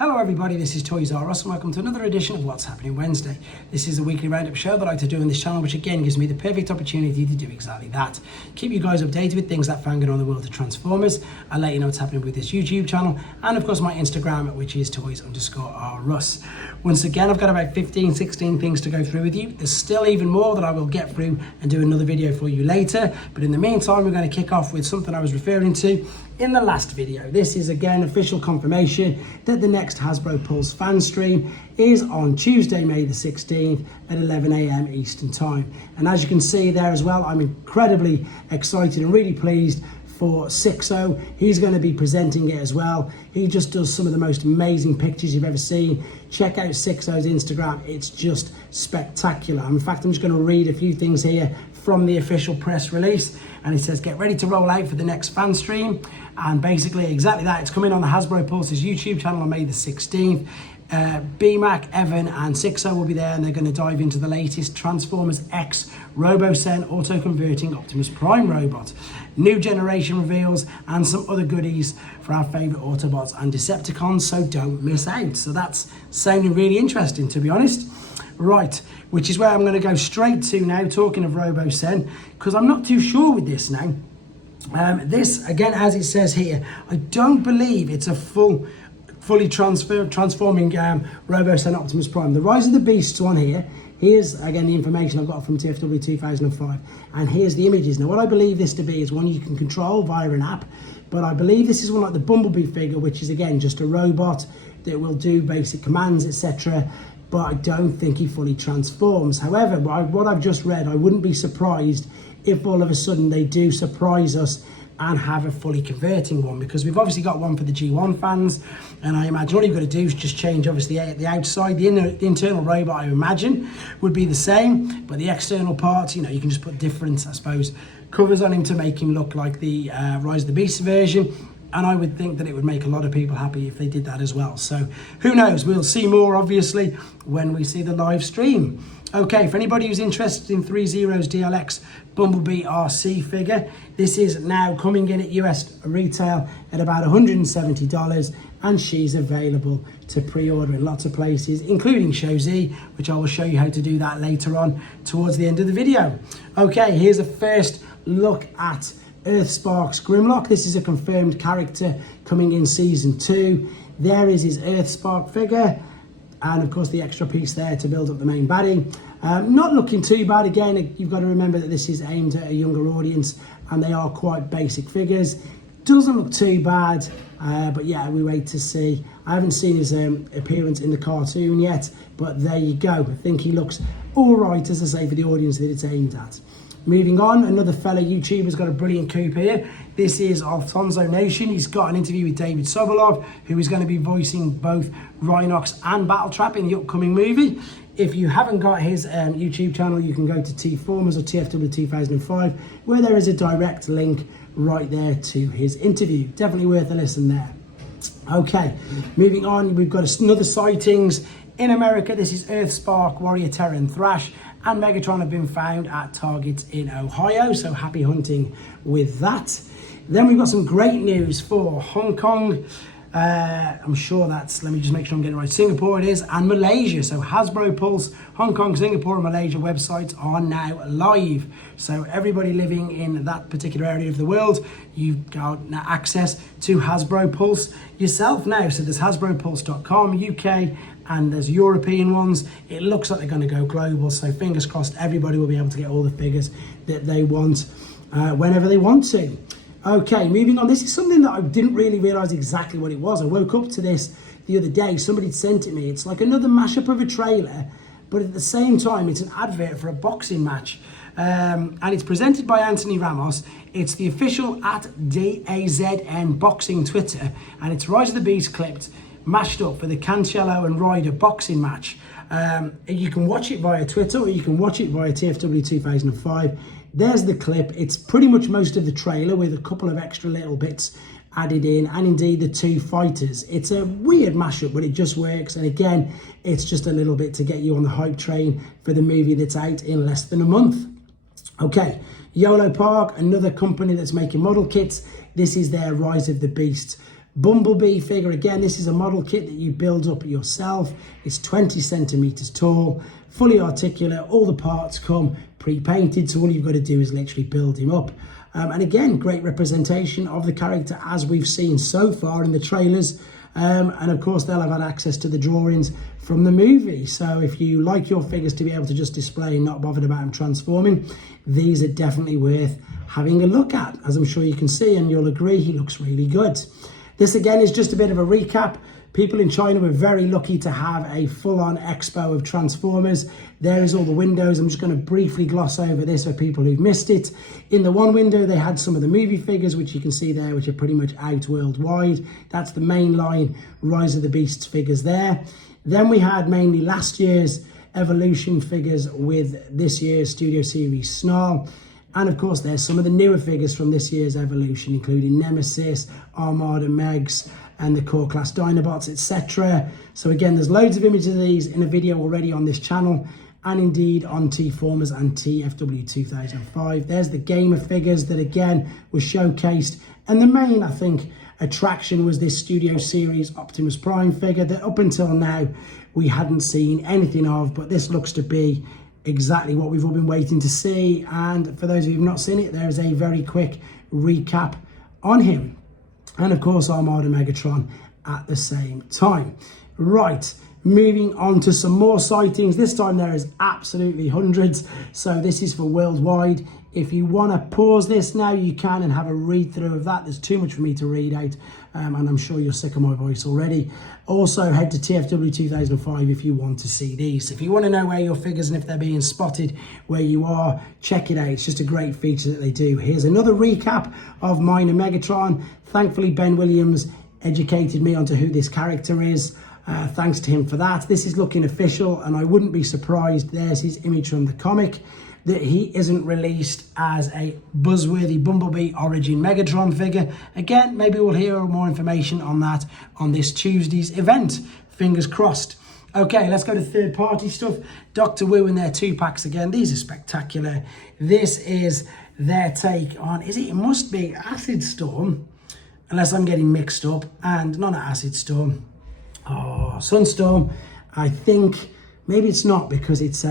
Hello everybody, this is Toys R Us and welcome to another edition of What's Happening Wednesday. This is a weekly roundup show that I like to do on this channel, which again gives me the perfect opportunity to do exactly that. Keep you guys updated with things that found going on in the world of Transformers. I'll let you know what's happening with this YouTube channel and of course my Instagram, which is Toys_R_Us. Once again, I've got about 16 things to go through with you. There's still even more that I will get through and do another video for you later. But in the meantime, we're going to kick off with something I was referring to in the last video. This is again official confirmation that the next Hasbro Pulse Fanstream is on Tuesday, May the 16th at 11 AM Eastern Time. And as you can see there as well, I'm incredibly excited and really pleased for Sixo. He's going to be presenting it as well. He just does some of the most amazing pictures you've ever seen. Check out Sixo's Instagram. It's just spectacular. In fact, I'm just going to read a few things here from the official press release. And it says, get ready to roll out for the next fan stream. And basically exactly that. It's coming on the Hasbro Pulse's YouTube channel on May the 16th. BMAC, Evan and Sixo will be there and they're going to dive into the latest Transformers X Robosen auto-converting Optimus Prime robot, new generation reveals and some other goodies for our favourite Autobots and Decepticons, so don't miss out. So that's sounding really interesting, to be honest. Right, which is where I'm going to go straight to now, talking of Robosen, because I'm not too sure with this now. This, again, as it says here, I don't believe it's a fully transforming Robosen Optimus Prime. The Rise of the Beasts one here. Here's, again, the information I've got from TFW 2005. And here's the images. Now, what I believe this to be is one you can control via an app. But I believe this is one like the Bumblebee figure, which is, again, just a robot that will do basic commands, etc. But I don't think he fully transforms. However, what I've just read, I wouldn't be surprised if all of a sudden they do surprise us and have a fully converting one, because we've obviously got one for the G1 fans, and I imagine all you've got to do is just change obviously the outside. The internal robot, I imagine, would be the same, but the external parts, you know, you can just put different, I suppose, covers on him to make him look like the Rise of the Beast version. And I would think that it would make a lot of people happy if they did that as well. So who knows? We'll see more, obviously, when we see the live stream. Okay, for anybody who's interested in 3 Zeros DLX Bumblebee RC figure, this is now coming in at US retail at about $170, and she's available to pre-order in lots of places, including Show Z, which I will show you how to do that later on towards the end of the video. Okay, here's a first look at Earthspark's Grimlock. This is a confirmed character coming in season 2. There is his Earthspark figure, and of course the extra piece there to build up the main baddie. Not looking too bad. Again, you've got to remember that this is aimed at a younger audience and they are quite basic figures. Doesn't look too bad, but yeah, we wait to see. I haven't seen his appearance in the cartoon yet, but there you go. I think he looks all right, as I say, for the audience that it's aimed at. Moving on, another fellow YouTuber's got a brilliant coupe here. This is Alfonso Nation. He's got an interview with David Sovalov, who is going to be voicing both Rhinox and Battletrap in the upcoming movie. If you haven't got his YouTube channel, you can go to T-Formers or TFW 2005, where there is a direct link right there to his interview. Definitely worth a listen there. Okay, moving on, we've got another sightings in America. This is Earthspark, Warrior Terror and Thrash and Megatron have been found at Target in Ohio, so happy hunting with that. Then we've got some great news for Hong Kong. I'm sure that's, let me just make sure I'm getting it right, Singapore it is, and Malaysia. So Hasbro Pulse, Hong Kong, Singapore and Malaysia websites are now live. So everybody living in that particular area of the world, you've got access to Hasbro Pulse yourself now. So there's hasbropulse.com UK, and there's European ones. It looks like they're going to go global, so fingers crossed everybody will be able to get all the figures that they want whenever they want to. Okay, moving on. This is something that I didn't really realise exactly what it was. I woke up to this the other day. Somebody sent it me. It's like another mashup of a trailer, but at the same time, it's an advert for a boxing match. And it's presented by Anthony Ramos. It's the official @DAZN Boxing Twitter, and it's Rise of the Beast clipped, mashed up for the Cancelo and Ryder boxing match. You can watch it via Twitter or you can watch it via TFW 2005. There's the clip. It's pretty much most of the trailer with a couple of extra little bits added in, and indeed the two fighters. It's a weird mashup, but it just works. And again, it's just a little bit to get you on the hype train for the movie that's out in less than a month. Okay, Yolo Park, another company that's making model kits. This is their Rise of the Beast Bumblebee figure, again, this is a model kit that you build up yourself. It's 20 centimeters tall, fully articulate, all the parts come pre-painted, so all you've got to do is literally build him up. And again, great representation of the character as we've seen so far in the trailers. And of course, they'll have had access to the drawings from the movie. So if you like your figures to be able to just display and not bothered about them transforming, these are definitely worth having a look at. As I'm sure you can see, and you'll agree, he looks really good. This again is just a bit of a recap. People in China were very lucky to have a full-on expo of Transformers. There is all the windows. I'm just going to briefly gloss over this for people who've missed it. In the one window, they had some of the movie figures, which you can see there, which are pretty much out worldwide. That's the main line Rise of the Beasts figures there. Then we had mainly last year's Evolution figures with this year's Studio Series Snarl. And of course, there's some of the newer figures from this year's Evolution, including Nemesis, Armada Megs, and the Core Class Dinobots, etc. So again, there's loads of images of these in a video already on this channel, and indeed on T-Formers and TFW 2005. There's the Gamer figures that again was showcased. And the main, I think, attraction was this Studio Series Optimus Prime figure that up until now, we hadn't seen anything of, but this looks to be exactly what we've all been waiting to see. And for those of you who've not seen it, there is a very quick recap on him. And of course, Armada Megatron at the same time. Right, moving on to some more sightings. This time there is absolutely hundreds. So this is for worldwide. If you want to pause this now, you can and have a read through of that. There's too much for me to read out, and I'm sure you're sick of my voice already. Also, head to TFW 2005 if you want to see these. If you want to know where your figures and if they're being spotted where you are, check it out. It's just a great feature that they do. Here's another recap of Minor Megatron. Thankfully, Ben Williams educated me onto who this character is. Thanks to him for that. This is looking official, and I wouldn't be surprised. There's his image from the comic, that he isn't released as a buzzworthy Bumblebee Origin Megatron figure. Again, maybe we'll hear more information on that on this Tuesday's event. Fingers crossed. Okay, let's go to third-party stuff. Dr. Wu and their 2-packs again. These are spectacular. This is their take on, it must be Acid Storm, unless I'm getting mixed up, and not an Acid Storm. Oh, Sunstorm. I think maybe it's not, because it's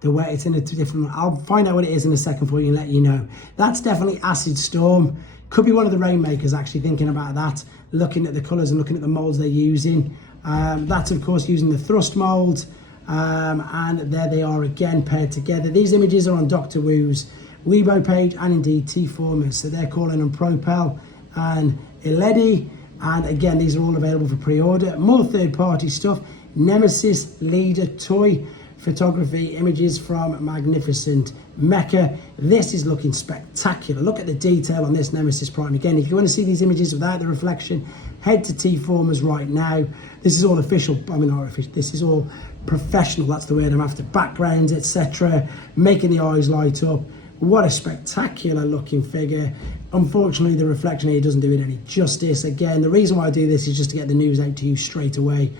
the way it's in a different. I'll find out what it is in a second for you and let you know. That's definitely Acid Storm. Could be one of the Rainmakers, actually, thinking about that, looking at the colours and looking at the molds they're using. That's of course using the thrust mold, and there they are again paired together. These images are on Dr. Wu's Weibo page and indeed T-Formers, so they're calling them Propel and Eledi. And again, these are all available for pre-order. More third-party stuff. Nemesis Leader toy photography images from Magnificent Mecha. This is looking spectacular. Look at the detail on this Nemesis Prime. Again, if you want to see these images without the reflection, head to T-Formers right now. This is all official. I mean, not official. This is all professional. That's the word I'm after. Backgrounds, etc. Making the eyes light up. What a spectacular looking figure. Unfortunately, the reflection here doesn't do it any justice. Again, the reason why I do this is just to get the news out to you straight away,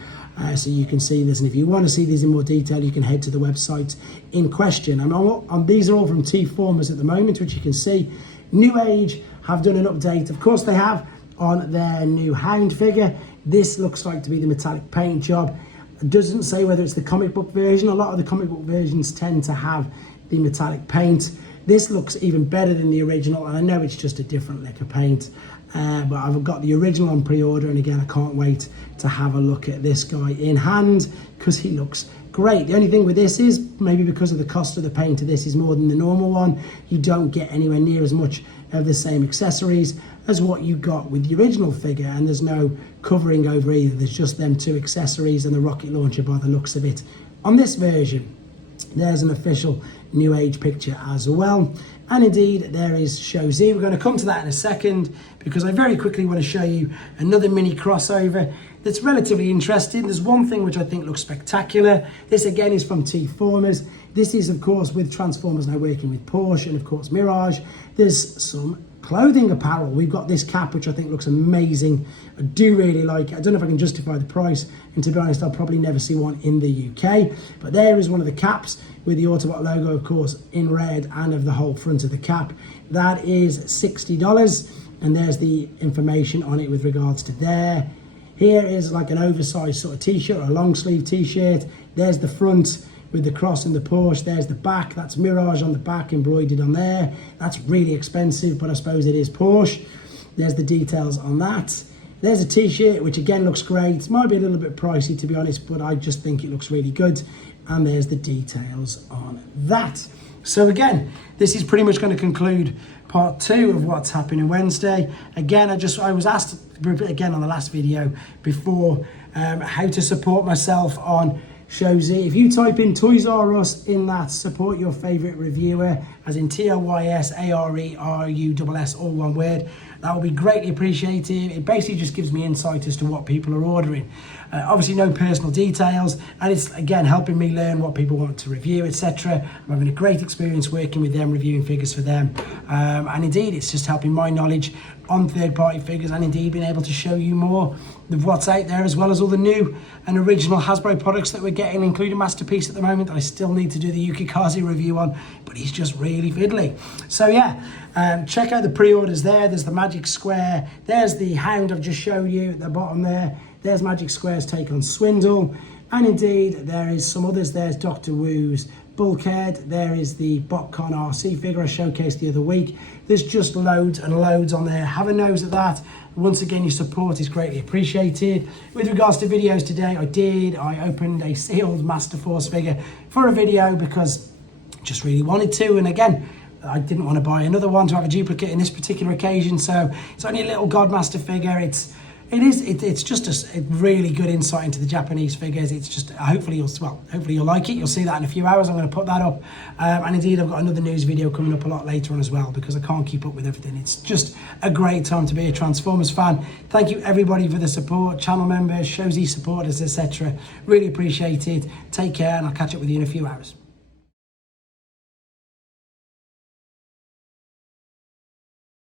so you can see this. And if you want to see these in more detail, you can head to the website in question. These are all from T-Formers at the moment, which you can see. Newage have done an update. Of course, they have on their new Hound figure. This looks like to be the metallic paint job. It doesn't say whether it's the comic book version. A lot of the comic book versions tend to have the metallic paint. This looks even better than the original, and I know it's just a different lick of paint, but I've got the original on pre-order, and again, I can't wait to have a look at this guy in hand, because he looks great. The only thing with this is, maybe because of the cost of the paint of this is more than the normal one, you don't get anywhere near as much of the same accessories as what you got with the original figure, and there's no covering over either. There's just them 2 accessories and the rocket launcher by the looks of it. On this version, there's an official Newage picture as well, and indeed there is Show Z. We're going to come to that in a second, because I very quickly want to show you another mini crossover that's relatively interesting. There's one thing which I think looks spectacular. This again is from T-Formers. This is of course with Transformers now working with Porsche and of course Mirage. There's some clothing apparel. We've got this cap, which I think looks amazing. I do really like it. I don't know if I can justify the price, and to be honest, I'll probably never see one in the UK. But there is one of the caps with the Autobot logo, of course, in red, and of the whole front of the cap. That is $60. and there's the information on it with regards to there. Here is like an oversized sort of t-shirt or a long sleeve t-shirt. There's the front with the cross and the Porsche. There's the back, that's Mirage on the back embroidered on there. That's really expensive, but I suppose it is Porsche. There's the details on that. There's a t-shirt, which again looks great. It might be a little bit pricey, to be honest, but I just think it looks really good. And there's the details on that. So again, this is pretty much going to conclude part 2 of what's happening Wednesday. Again, I was asked again on the last video before how to support myself on Showsy. If you type in Toys R Us in that, support your favourite reviewer, as in TYSARERUSS, all one word, that will be greatly appreciated. It basically just gives me insight as to what people are ordering. Obviously no personal details, and it's again helping me learn what people want to review, etc. I'm having a great experience working with them, reviewing figures for them, and indeed it's just helping my knowledge on third-party figures, and indeed being able to show you more of what's out there, as well as all the new and original Hasbro products that we're getting, including Masterpiece at the moment. I still need to do the Yukikaze review on, but he's just really fiddly. So yeah, check out the pre-orders there. There's the Magic Square. There's the Hound I've just shown you at the bottom there. There's Magic Square's take on Swindle. And indeed, there is some others. There's Dr. Wu's Bulkhead. There is the BotCon RC figure I showcased the other week. There's just loads and loads on there. Have a nose at that. Once again, your support is greatly appreciated. With regards to videos today, I opened a sealed Master Force figure for a video because I just really wanted to. And again, I didn't want to buy another one to have a duplicate in this particular occasion. So it's only a little Godmaster figure. It's just a really good insight into the Japanese figures. It's just hopefully you'll like it. You'll see that in a few hours. I'm going to put that up, and indeed I've got another news video coming up a lot later on as well, because I can't keep up with everything. It's just a great time to be a Transformers fan. Thank you everybody for the support, channel members, Showsy supporters, etc. Really appreciate it. Take care, and I'll catch up with you in a few hours.